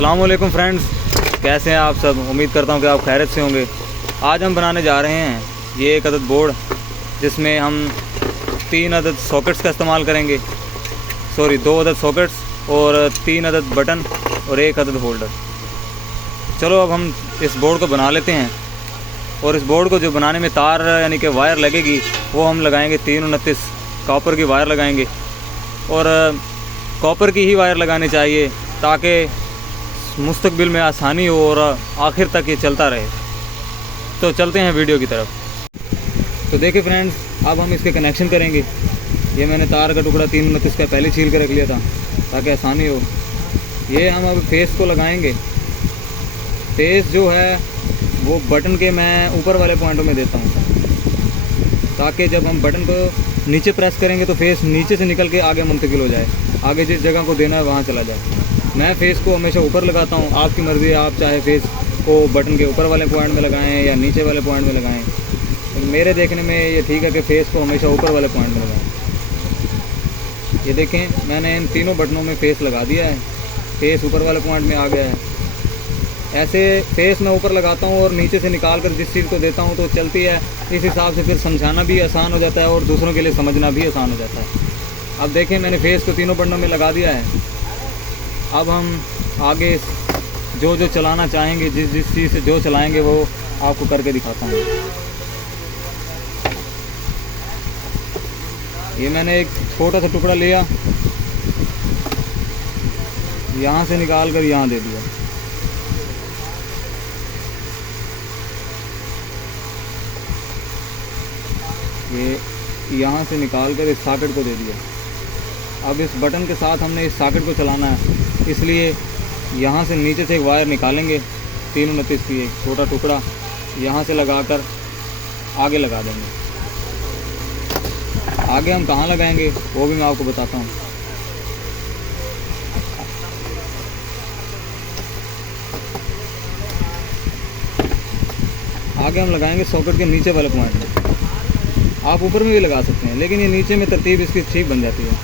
अस्सलाम वालेकुम फ्रेंड्स, कैसे हैं आप सब। उम्मीद करता हूं कि आप खैरियत से होंगे। आज हम बनाने जा रहे हैं ये एक अदद बोर्ड जिसमें हम 3 अदद सॉकेट्स का इस्तेमाल करेंगे। 2 अदद सॉकेट्स और 3 अदद बटन और 1 अदद होल्डर। चलो अब हम इस बोर्ड को बना लेते हैं। और इस बोर्ड को जो बनाने में तार यानी कि वायर लगेगी वो हम लगाएंगे 329 कॉपर की वायर लगाएंगे। और कॉपर की ही वायर लगानी चाहिए ताकि मुस्तकबिल में आसानी हो और आखिर तक ये चलता रहे। तो चलते हैं वीडियो की तरफ। तो देखिए फ्रेंड्स, अब हम इसके कनेक्शन करेंगे। ये मैंने तार का टुकड़ा 329 का पहले छील के रख लिया था ताकि आसानी हो। ये हम अब फेस को लगाएंगे। फेस जो है वो बटन के मैं ऊपर वाले पॉइंटों में देता हूँ ताकि जब हम बटन को नीचे प्रेस करेंगे तो फेस नीचे से निकल के आगे मुंतकिल हो जाए, आगे जिस जगह को देना है वहाँ चला जाए। मैं फेस को हमेशा ऊपर लगाता हूँ, आपकी मर्ज़ी है, आप चाहे फेस को बटन के ऊपर वाले पॉइंट में लगाएं या नीचे वाले पॉइंट में लगाएं। तो मेरे देखने में ये ठीक है कि फेस को हमेशा ऊपर वाले पॉइंट में लगाएं। ये देखें, मैंने इन तीनों बटनों में फेस लगा दिया है। फेस ऊपर वाले पॉइंट में आ गया है। ऐसे फेस मैं ऊपर लगाता हूँ और नीचे से निकाल कर जिस चीज़ को देता हूँ तो चलती है। इस हिसाब से फिर समझाना भी आसान हो जाता है और दूसरों के लिए समझना भी आसान हो जाता है। अब देखें, मैंने फेस को तीनों बटनों में लगा दिया है। अब हम आगे जो जो चलाना चाहेंगे, जिस चीज़ से जो चलाएंगे वो आपको करके दिखाता हूँ। ये मैंने एक छोटा सा टुकड़ा लिया, यहाँ से निकाल कर यहाँ दे दिया। ये यहाँ से निकाल कर इस सॉकेट को दे दिया। अब इस बटन के साथ हमने इस सॉकेट को चलाना है, इसलिए यहाँ से नीचे से एक वायर निकालेंगे 329 की, एक छोटा टुकड़ा यहाँ से लगाकर आगे लगा देंगे। आगे हम कहाँ लगाएंगे वो भी मैं आपको बताता हूँ। आगे हम लगाएंगे सॉकेट के नीचे वाले पॉइंट में। आप ऊपर में भी लगा सकते हैं, लेकिन ये नीचे में तरतीब इसकी ठीक बन जाती है।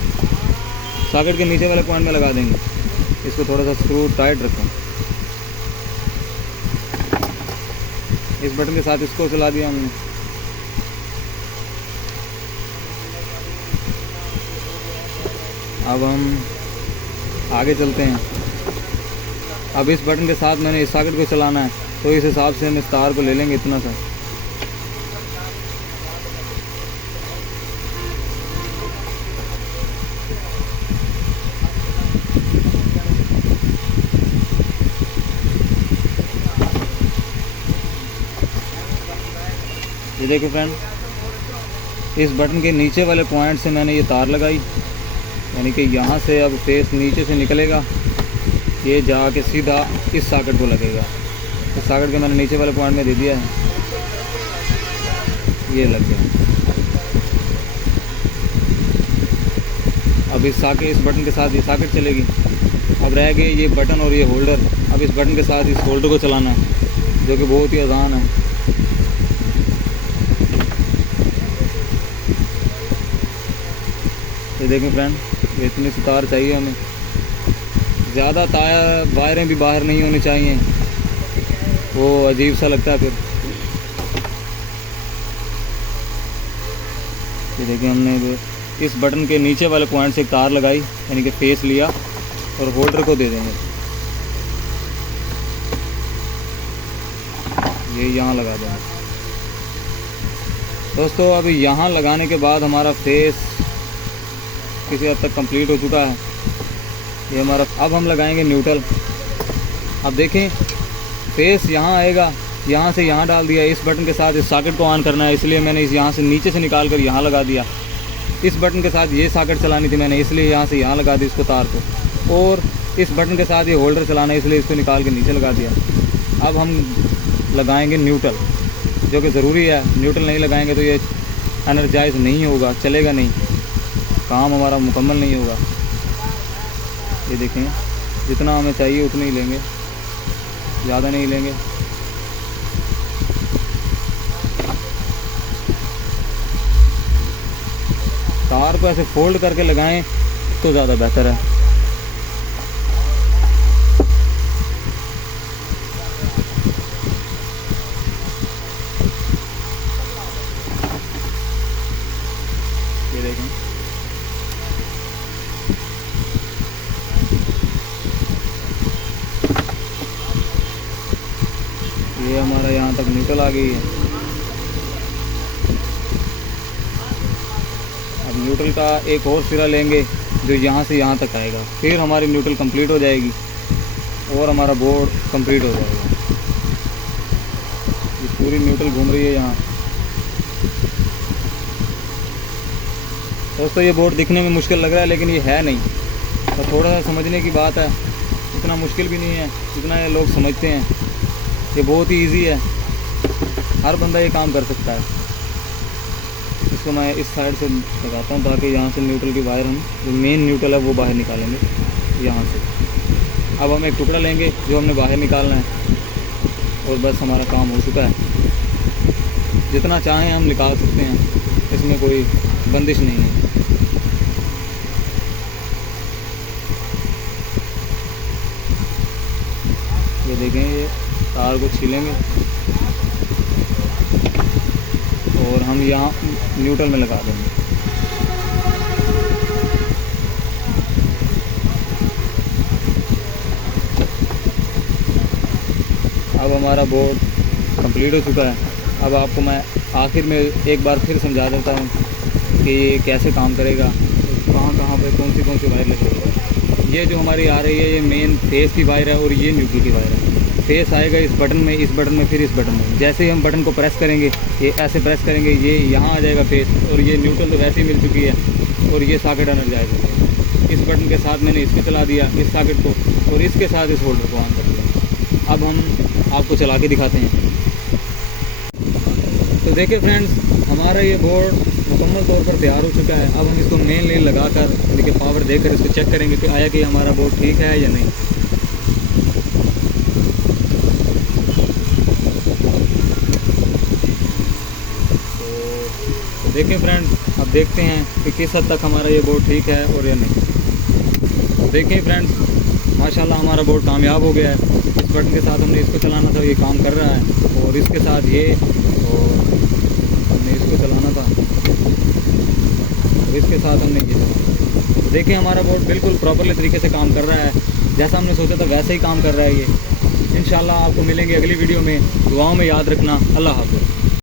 सॉकेट के नीचे वाले पॉइंट में लगा देंगे। इसको थोड़ा सा स्क्रू टाइट रखें। इस बटन के साथ इसको चला दिया हमने। अब हम आगे चलते हैं। अब इस बटन के साथ मैंने इस सॉकेट को चलाना है तो इस हिसाब से हम इस तार को ले लेंगे इतना सा। ये देखिए फ्रेंड, इस बटन के नीचे वाले पॉइंट से मैंने ये तार लगाई, यानी कि यहाँ से अब फेस नीचे से निकलेगा, ये जाके सीधा इस सॉकेट को लगेगा। इस सॉकेट के मैंने नीचे वाले पॉइंट में दे दिया है, ये लग गया। अब इस बटन के साथ ये सॉकेट चलेगी। अब रह गए ये बटन और ये होल्डर। अब इस बटन के साथ इस होल्डर को चलाना है, जो कि बहुत ही आसान है। ये देखें फ्रेंड, ये इतनी सी तार चाहिए हमें। ज़्यादा वायरें भी बाहर नहीं होनी चाहिए, वो अजीब सा लगता है फिर। ये देखिए, हमने इस बटन के नीचे वाले पॉइंट से एक तार लगाई, यानी कि फेस लिया और होल्डर को दे देंगे। ये यहाँ लगा देंगे। दोस्तों, अभी यहाँ लगाने के बाद हमारा फेस किसी हद तक कंप्लीट हो चुका है। ये हमारा, अब हम लगाएंगे न्यूट्रल। अब देखें, फेस यहाँ आएगा, यहाँ से यहाँ डाल दिया। इस बटन के साथ इस सॉकेट को ऑन करना है, इसलिए मैंने यहाँ से नीचे से निकाल कर यहाँ लगा दिया। इस बटन के साथ ये सॉकेट चलानी थी मैंने, इसलिए यहाँ से यहाँ लगा दी इसको, तार को। और इस बटन के साथ ये होल्डर चलाना है, इसलिए इसको निकाल के नीचे लगा दिया। अब हम लगाएंगे न्यूट्रल, जो कि ज़रूरी है। न्यूट्रल नहीं लगाएंगे तो ये एनर्जाइज नहीं होगा, चलेगा नहीं, काम हमारा मुकम्मल नहीं होगा। ये देखें, जितना हमें चाहिए उतना ही लेंगे, ज़्यादा नहीं लेंगे। तार को ऐसे फोल्ड करके लगाएं तो ज़्यादा बेहतर है। हमारा यहाँ तक न्यूट्रल आ गई है। अब न्यूट्रल का एक और सिरा लेंगे जो यहाँ से यहाँ तक आएगा, फिर हमारी न्यूट्रल कंप्लीट हो जाएगी और हमारा बोर्ड कंप्लीट हो जाएगा। ये पूरी न्यूट्रल घूम रही है यहाँ। दोस्तों ये बोर्ड दिखने में मुश्किल लग रहा है लेकिन ये है नहीं, तो थोड़ा सा समझने की बात है। इतना मुश्किल भी नहीं है जितना ये लोग समझते हैं। ये बहुत ही इजी है, हर बंदा ये काम कर सकता है। इसको मैं इस साइड से लगाता हूँ ताकि यहाँ से न्यूट्रल की वायर, हम जो मेन न्यूट्रल है वो बाहर निकालेंगे यहाँ से। अब हम एक टुकड़ा लेंगे जो हमने बाहर निकालना है और बस हमारा काम हो चुका है। जितना चाहें हम निकाल सकते हैं, इसमें कोई बंदिश नहीं है। ये देखें, ये तार को छीलेंगे और हम यहाँ न्यूट्रल में लगा देंगे। अब हमारा बोर्ड कंप्लीट हो चुका है। अब आपको मैं आखिर में एक बार फिर समझा देता हूँ कि ये कैसे काम करेगा, कहाँ पे कौन सी वायर लगेगी। ये जो हमारी आ रही है ये मेन फेस की वायर है और ये न्यूट्रल की वायर है। फेस आएगा इस बटन में, फिर इस बटन में। जैसे ही हम बटन को प्रेस करेंगे, ये ऐसे प्रेस करेंगे, ये यहाँ आ जाएगा फेस, और ये न्यूट्रल तो वैसे ही मिल चुकी है और ये सॉकेट अंदर जाएगा। इस बटन के साथ मैंने इसको चला दिया, इस सॉकेट को, और इसके साथ इस होल्डर को ऑन कर दिया। अब हम आपको चला के दिखाते हैं। तो देखिए फ्रेंड्स, हमारा ये बोर्ड मुकम्मल तौर पर तैयार हो चुका है। अब हम इसको मेन लाइन लगाकर देखिए, पावर देकर इसको चेक करेंगे कि आया कि हमारा बोर्ड ठीक है या नहीं। तो देखिए फ्रेंड्स, अब देखते हैं कि किस हद तक हमारा ये बोर्ड ठीक है और या नहीं। तो देखिए फ्रेंड्स, माशाल्लाह हमारा बोर्ड कामयाब हो गया है। इस बटन के साथ हमने इसको चलाना था, ये काम कर रहा है, और इसके साथ ये, और हमने इसको चलाना था, और इसके साथ हमने ये चलाना। तो देखिए हमारा बोर्ड बिल्कुल प्रॉपरली तरीके से काम कर रहा है। जैसा हमने सोचा था वैसे ही काम कर रहा है ये। इंशाल्लाह आपको मिलेंगे अगली वीडियो में। दुआओं में याद रखना। अल्लाह हाफ़िज़।